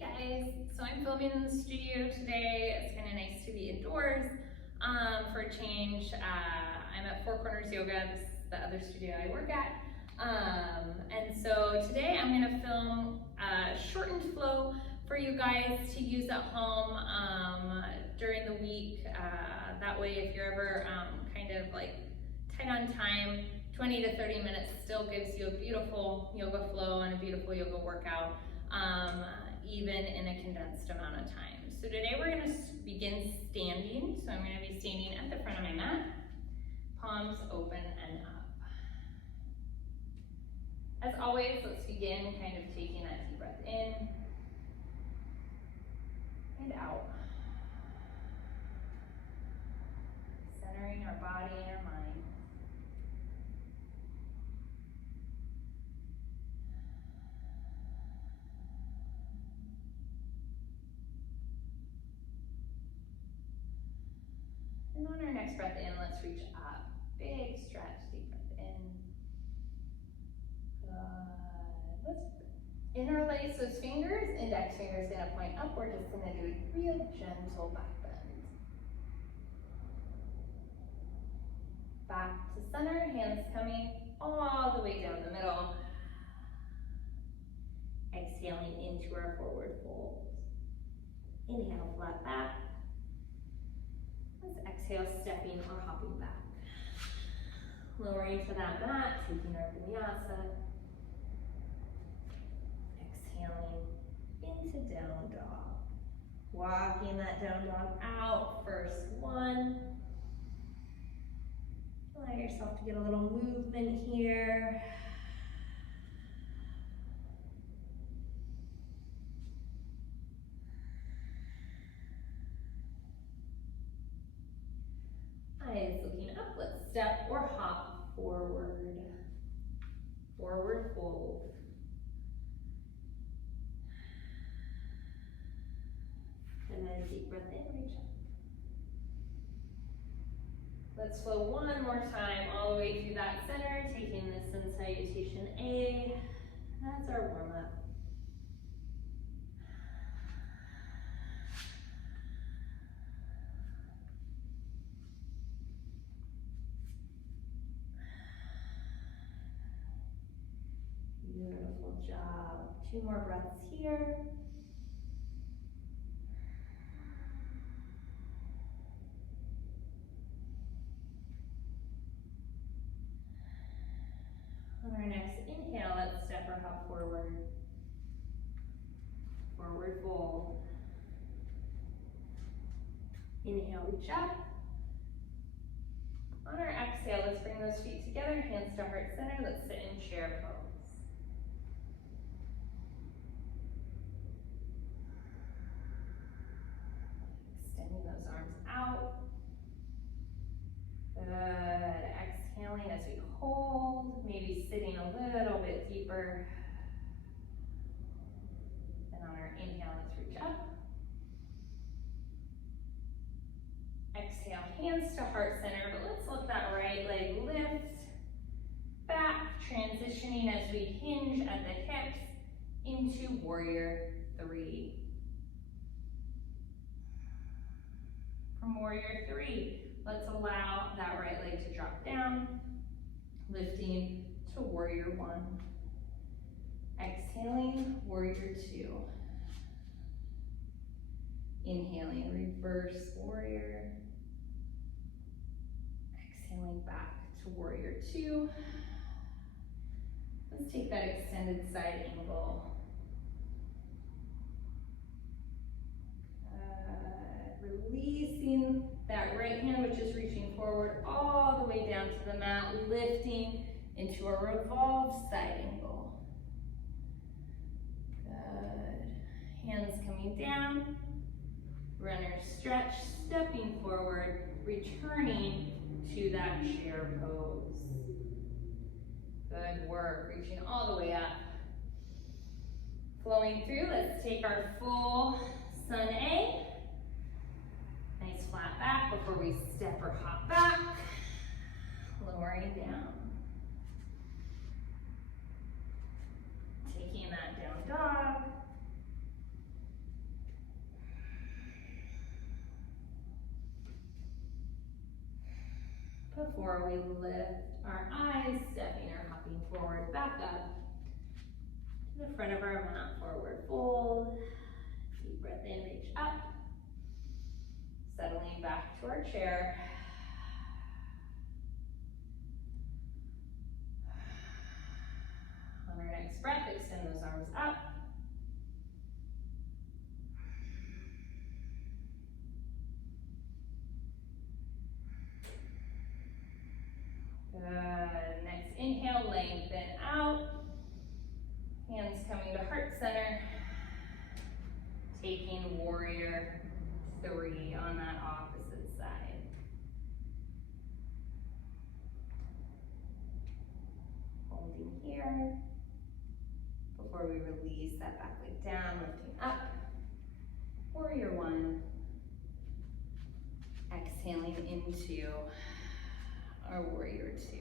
Hey guys, so I'm filming in the studio today. It's kind of nice to be indoors for a change. I'm at Four Corners Yoga. This is the other studio I work at. And so today I'm going to film a shortened flow for you guys to use at home during the week. That way if you're ever kind of like tight on time, 20 to 30 minutes still gives you a beautiful yoga flow and a beautiful yoga workout. Even in a condensed amount of time. So today we're going to begin standing. So I'm going to be standing at the front of my mat, palms open and up. As always, let's begin kind of taking that deep breath in and out. Centering our body and our mind. And on our next breath in, let's reach up. Big stretch, deep breath in. Good. Let's interlace those fingers. Index finger is going to point up. We're just going to do a real gentle back bend. Back to center, hands coming all the way down the middle. Exhaling into our forward fold. Inhale, flat back. Let's exhale, stepping or hopping back. Lowering to that mat, taking our Vinyasa. Exhaling into down dog. Walking that down dog out, first one. Allow yourself to get a little movement here. Eyes looking up, let's step or hop forward. Forward fold. And then deep breath in, reach up. Let's flow one more time all the way through that center, taking this in salutation A. That's our warm up. Beautiful job. 2 more breaths here. On our next inhale, let's step or hop forward. Forward fold. Inhale, reach up. On our exhale, let's bring those feet together, hands to heart center. Let's sit in chair pose. Extending those arms out. Good. Exhaling as we hold, maybe sitting a little bit deeper. And on our inhale, let's reach up. Exhale, hands to heart center, but let's let that right leg lift back, transitioning as we hinge at the hips into warrior 3. From warrior 3, let's allow that right leg to drop down, lifting to warrior 1. Exhaling, warrior 2. Inhaling, reverse warrior. Exhaling back to warrior 2. Let's take that extended side angle. Releasing that right hand, which is reaching forward all the way down to the mat, lifting into a revolved side angle. Good. Hands coming down. Runner stretch, stepping forward, returning to that chair pose. Good work, reaching all the way up. Flowing through, let's take our full sun A. Nice flat back before we step or hop back. Lowering down. Taking that down dog. before we lift our eyes, stepping or hopping forward, back up to the front of our mat, forward fold. Deep breath in, reach up. Settling back to our chair. On our next breath, extend those arms up. Good. Next inhale, lengthen out. Hands coming to heart center. Taking warrior 3 on that opposite side. Holding here. Before we release that back leg down, lifting up. Warrior 1. Exhaling into our warrior 2.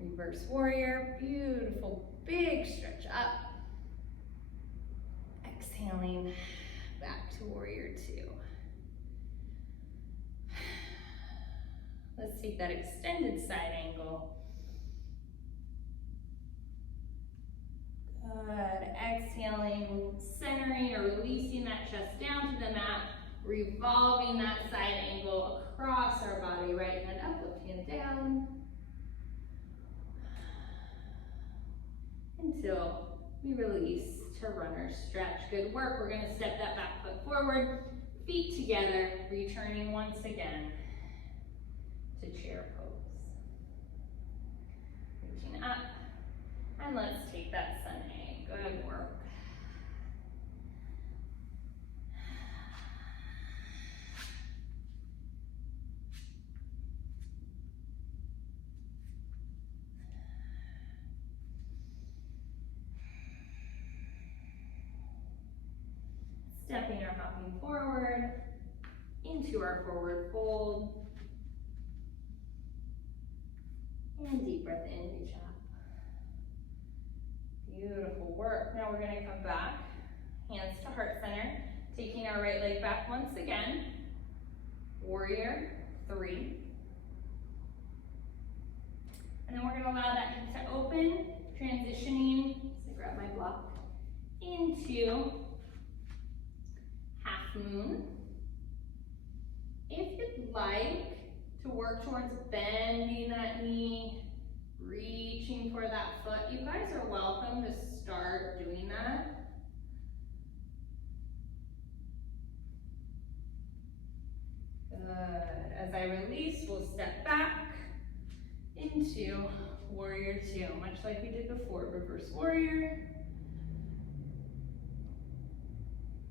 Reverse warrior, beautiful, big stretch up. Exhaling back to warrior 2. Let's take that extended side angle. Good, exhaling, centering or releasing that chest down to the mat, revolving that side angle across our body, right hand up, left hand down. Until we release to runner stretch. Good work. We're going to step that back foot forward, feet together, returning once again to chair pose. Reaching up, and let's take that sun egg. Good work. Stepping or hopping forward into our forward fold. And deep breath in, reach up. Beautiful work. Now we're going to come back, hands to heart center, taking our right leg back once again. Warrior 3. And then we're going to allow that hip to open, transitioning, so grab my block, into half moon. If you'd like to work towards bending that knee, reaching for that foot, you guys are welcome to start doing that. Good. As I release, we'll step back into warrior 2, much like we did before. Reverse warrior.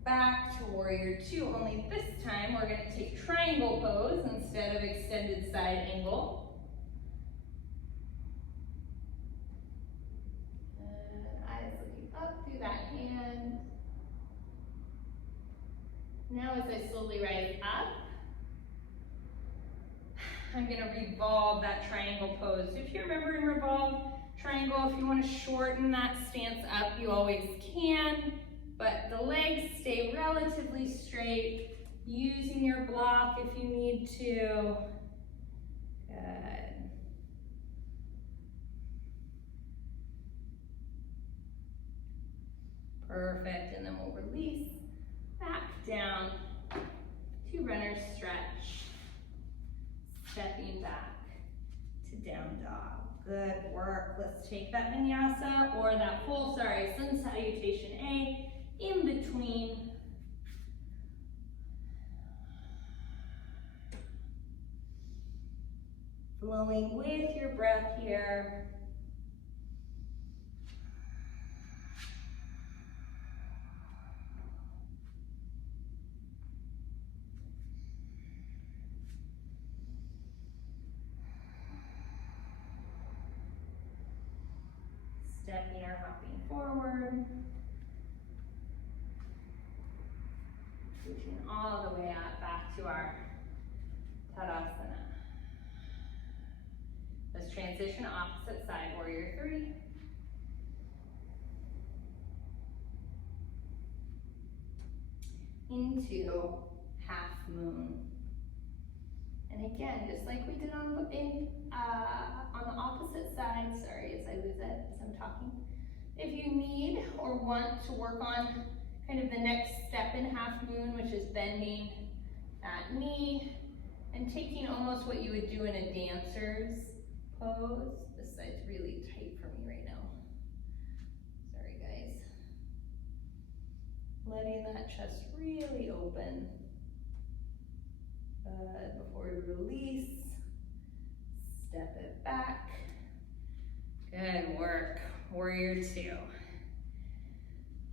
Back to warrior 2, only this time we're going to take triangle pose instead of extended side angle. And eyes looking up through that hand. Now as I slowly rise up, I'm going to revolve that triangle pose. If you remember in revolve triangle, if you want to shorten that stance up, you always can. But the legs stay relatively straight, using your block if you need to. Good. Perfect, and then we'll release back down to runner stretch. Stepping back to down dog. Good work. Let's take that vinyasa or that full, sun salutation A. In between. Flowing with your breath here. Stepping or hopping forward. Reaching all the way up back to our Tadasana. Let's transition opposite side, warrior 3. Into half moon. And again, just like we did on the opposite side, sorry as I lose it as I'm talking. If you need or want to work on kind of the next step in half moon, which is bending that knee and taking almost what you would do in a dancer's pose. This side's really tight for me right now. Sorry guys. Letting that chest really open. Before we release, step it back. Good work. Warrior two.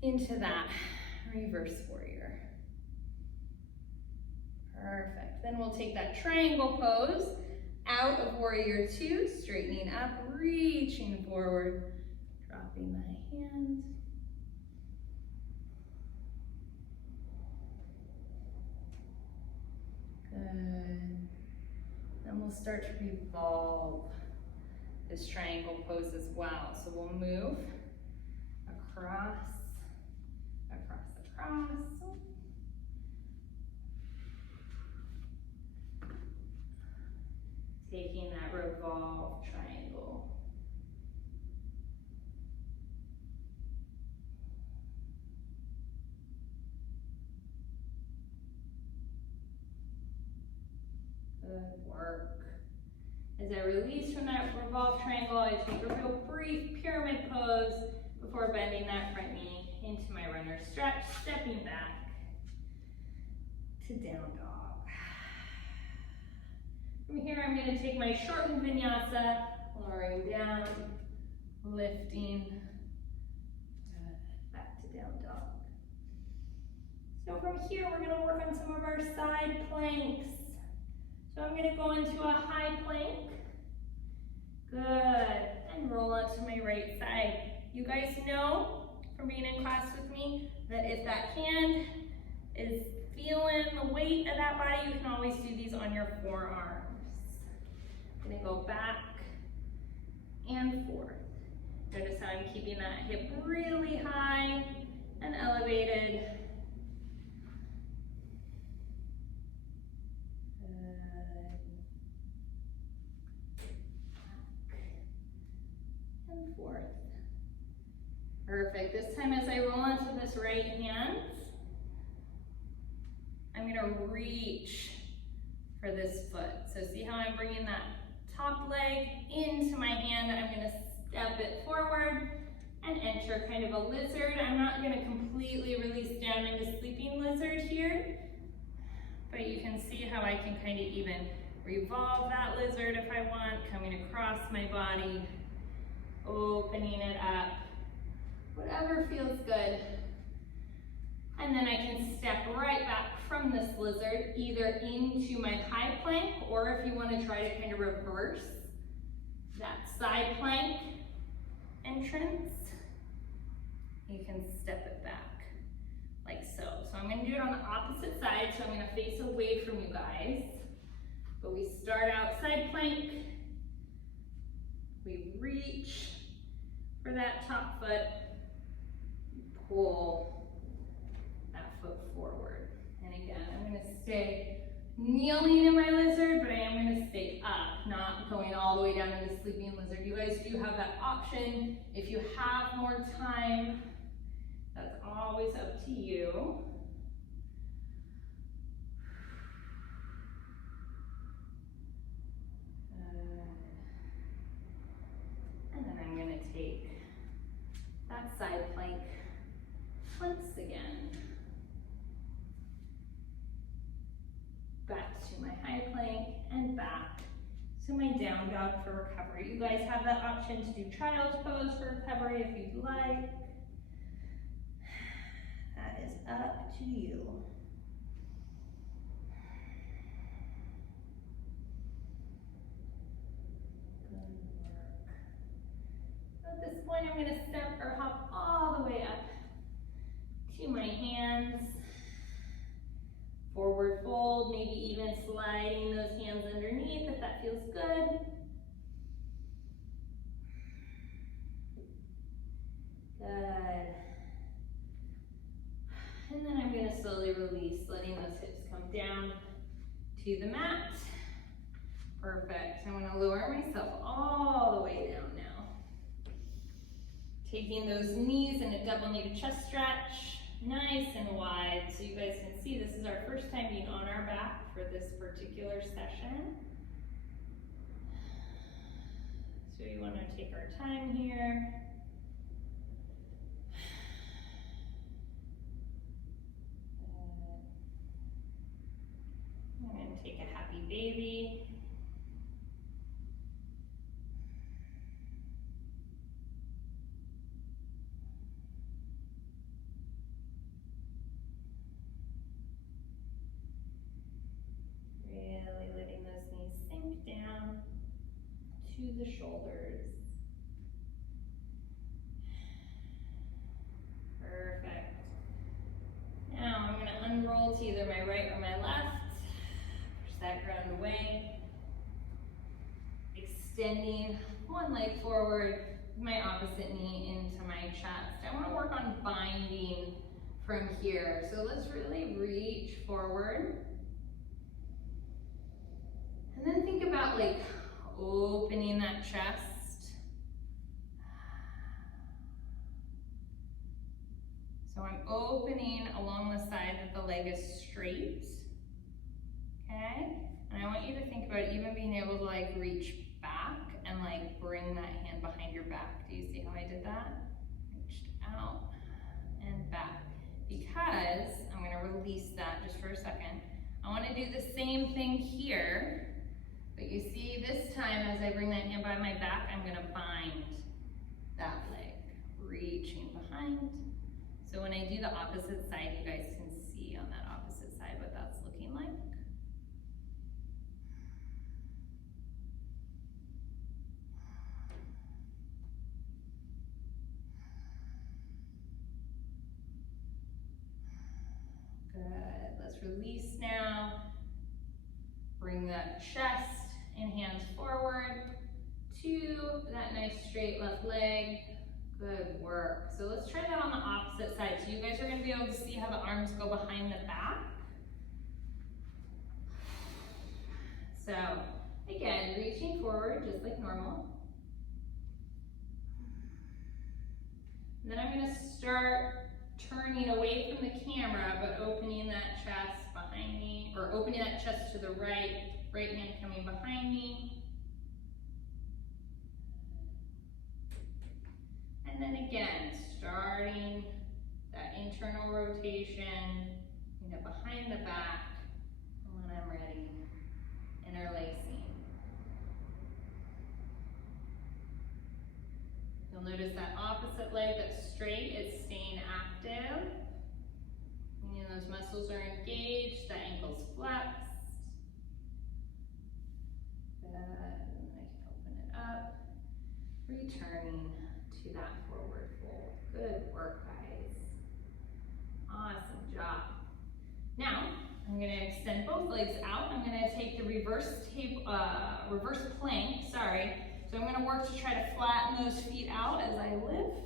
Into that reverse warrior. Perfect. Then we'll take that triangle pose out of warrior two, straightening up, reaching forward, dropping the hands. Good. Then we'll start to revolve this triangle pose as well. So we'll move across, across, across. Taking that revolve triangle. Good work. As I release from that revolve triangle, I take a real brief pyramid pose before bending that front knee into my runner stretch, stepping back to down dog. From here, I'm going to take my shortened vinyasa, lowering down, lifting, back to down dog. So from here, we're going to work on some of our side planks. So I'm going to go into a high plank. Good. And roll onto my right side. You guys know from being in class with me that if that hand is feeling the weight of that body, you can always do these on your forearms. I'm going to go back and forth. Notice how I'm keeping that hip really high and elevated. And forth. Perfect. This time as I roll onto this right hand, I'm going to reach for this foot. So see how I'm bringing that top leg into my hand. I'm going to step it forward and enter kind of a lizard. I'm not going to completely release down into sleeping lizard here, but you can see how I can kind of even revolve that lizard if I want, coming across my body, opening it up, whatever feels good. And then I can step right back from this lizard, either into my high plank, or if you want to try to kind of reverse that side plank entrance, you can step it back like so. So I'm going to do it on the opposite side, so I'm going to face away from you guys. But we start out side plank, we reach for that top foot, pull that foot forward. And again, I'm going to stay kneeling in my lizard, but I am going to stay up, not going all the way down into sleeping lizard. You guys do have that option. If you have more time, that's always up to you. And then I'm going to take that side plank once again. Back to my high plank and back to my down dog for recovery. You guys have that option to do child's pose for recovery if you'd like. That is up to you. At this point, I'm going to step or hop all the way up to my hands. Forward fold, maybe even sliding those hands underneath if that feels good. Good. And then I'm going to slowly release, letting those hips come down to the mat. Perfect. I'm gonna lower myself all the way down now. Taking those knees in a double knee to chest stretch, nice and wide, so you guys can see this is our first time being on our back for this particular session. So we want to take our time here. I'm going to take a happy baby. Really letting those knees sink down to the shoulders. Perfect. Now I'm going to unroll to either my right or my left. Push that ground away. Extending one leg forward, my opposite knee into my chest. I want to work on binding from here. So let's really reach forward. And then think about like opening that chest. So I'm opening along the side that the leg is straight. Okay? And I want you to think about even being able to like reach back and like bring that hand behind your back. Do you see how I did that? Reached out and back. Because I'm gonna release that just for a second. I wanna do the same thing here. But you see, this time as I bring that hand by my back, I'm gonna bind that leg, reaching behind. So when I do the opposite side, you guys can see on that opposite side what that's looking like. Good, let's release now. Bring that chest and hands forward to that nice straight left leg. Good work. So let's try that on the opposite side. So you guys are going to be able to see how the arms go behind the back. So again, reaching forward just like normal. And then I'm going to start turning away from the camera, but opening that chest behind me, or opening that chest to the right, right hand coming behind me. And then again, starting that internal rotation, behind the back, and when I'm ready, interlacing. You'll notice that opposite leg that's straight is staying active. Meaning those muscles are engaged, the ankle's flexed. Good, and then I can open it up. Returning to that forward fold. Good work, guys. Awesome job. Now, I'm gonna extend both legs out. I'm gonna take the reverse plank, sorry. So I'm gonna work to try to flatten those feet out as I lift.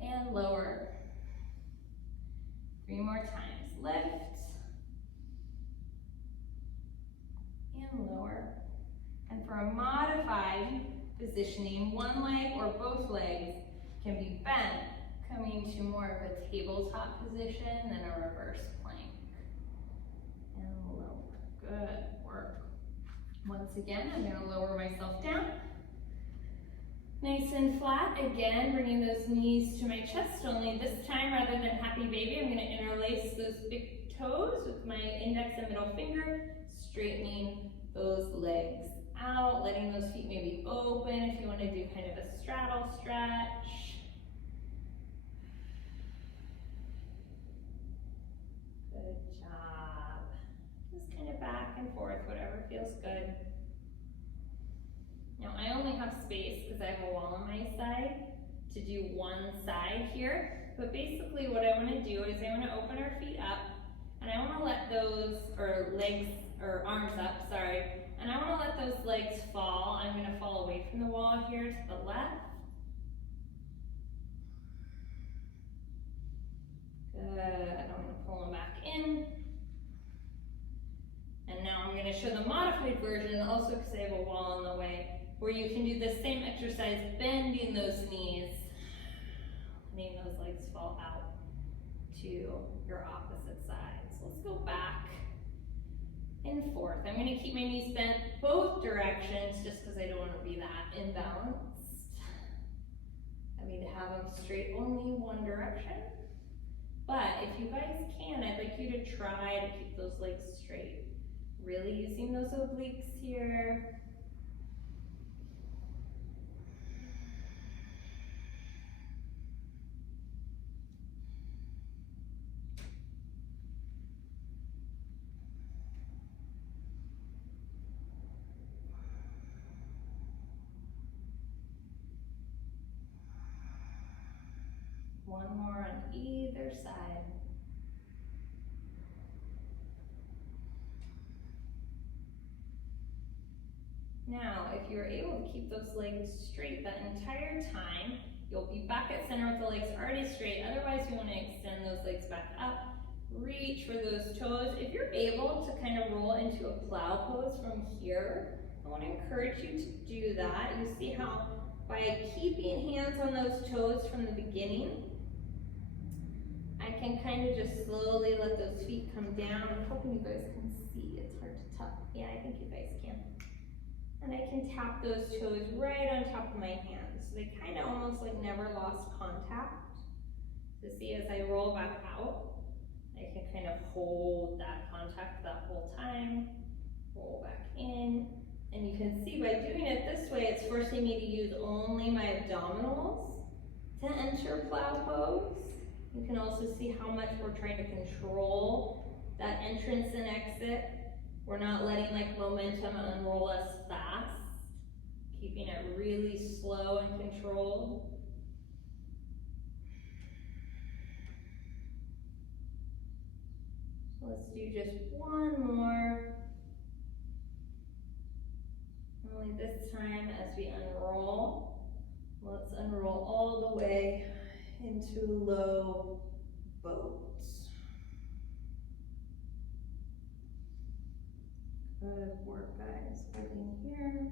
And lower. 3 more times. Lift. And lower. And for a modified positioning, one leg or both legs can be bent, coming to more of a tabletop position than a reverse plank. And lower. Good work. Once again, I'm going to lower myself down. Nice and flat. Again, bringing those knees to my chest, only this time rather than happy baby, I'm going to interlace those big toes with my index and middle finger, straightening those legs out, letting those feet maybe open if you want to do kind of a straddle stretch. Good job. Just kind of back and forth, whatever feels good. Now I only have space because I have a wall on my side to do one side here, but basically what I want to do is I want to open our feet up and I want to let those, or legs, or arms up, sorry, and I want to let those legs fall. I'm going to fall away from the wall here to the left. Good, I'm going to pull them back in. to show the modified version also because I have a wall in the way, where you can do the same exercise, bending those knees, letting those legs fall out to your opposite side. So let's go back and forth. I'm going to keep my knees bent both directions just because I don't want to be that imbalanced. I need to have them straight only one direction. But if you guys can, I'd like you to try to keep those legs straight. Really using those obliques here. One more on either side. Now, if you're able to keep those legs straight that entire time, you'll be back at center with the legs already straight. Otherwise, you want to extend those legs back up. Reach for those toes. If you're able to kind of roll into a plow pose from here, I want to encourage you to do that. You see how by keeping hands on those toes from the beginning, I can kind of just slowly let those feet come down. I'm hoping you guys can see. It's hard to tell. Yeah, I think you guys can. And I can tap those toes right on top of my hands. So they kind of almost like never lost contact. So see, as I roll back out, I can kind of hold that contact that whole time. Roll back in. And you can see by doing it this way, it's forcing me to use only my abdominals to enter plow pose. You can also see how much we're trying to control that entrance and exit. We're not letting like momentum unroll us fast, keeping it really slow and controlled. So let's do just one more. Only this time as we unroll, let's unroll all the way into low boat. Good work, guys. Right in here.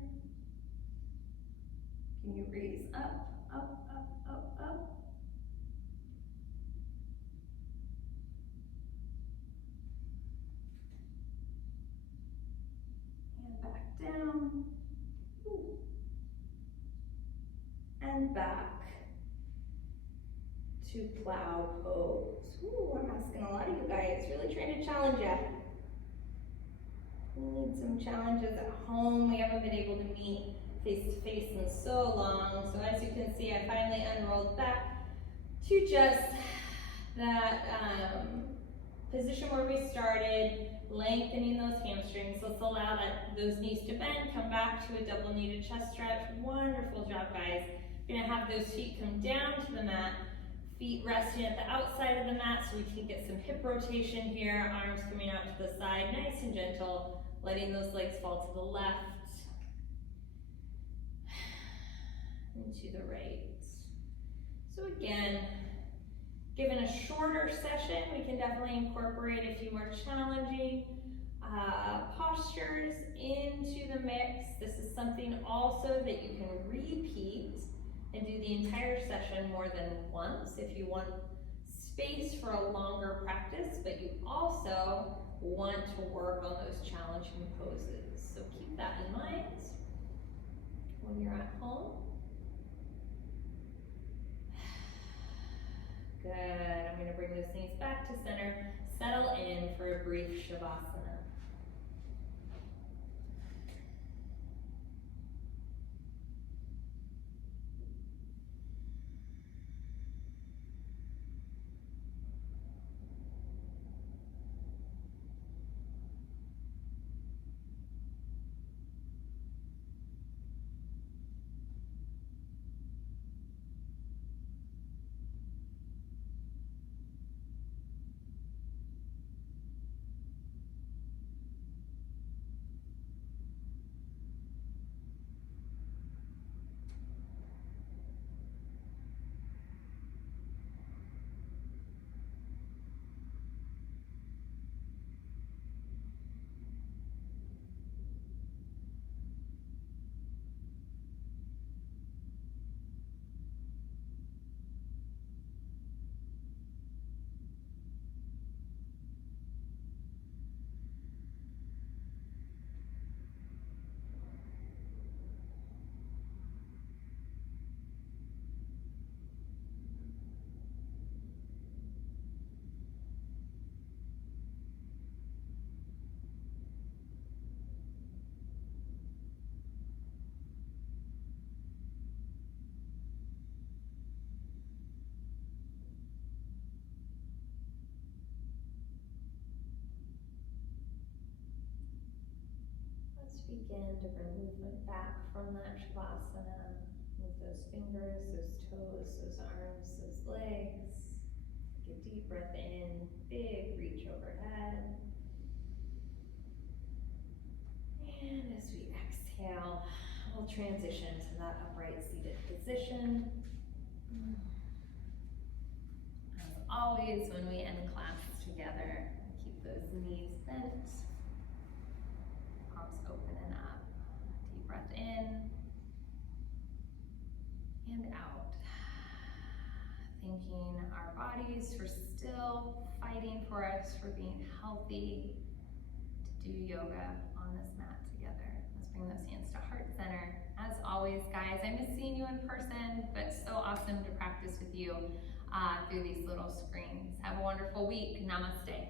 Can you raise up, up, up, up, up? And back down. Ooh. And back to plow pose. Ooh, I'm asking a lot of you guys. Really trying to challenge you. We need some challenges at home. We haven't been able to meet face to face in so long. So as you can see, I finally unrolled back to just that position where we started, lengthening those hamstrings. Let's allow those knees to bend, come back to a double kneaded chest stretch. Wonderful job, guys. You're gonna have those feet come down to the mat, feet resting at the outside of the mat so we can get some hip rotation here, arms coming out to the side, nice and gentle. Letting those legs fall to the left and to the right. So again, given a shorter session, we can definitely incorporate a few more challenging postures into the mix. This is something also that you can repeat and do the entire session more than once if you want space for a longer practice, but you also want to work on those challenging poses. So keep that in mind when you're at home. Good. I'm going to bring those knees back to center. Settle in for a brief Shavasana. begin to bring movement back from that Shavasana. Move those fingers, those toes, those arms, those legs. Take a deep breath in, big reach overhead. And as we exhale, we'll transition to that upright seated position. As always, when we end class together, keep those knees bent, palms open and up. Deep breath in and out. Thanking our bodies for still fighting for us, for being healthy, to do yoga on this mat together. Let's bring those hands to heart center. As always, guys, I miss seeing you in person, but so awesome to practice with you through these little screens. Have a wonderful week. Namaste.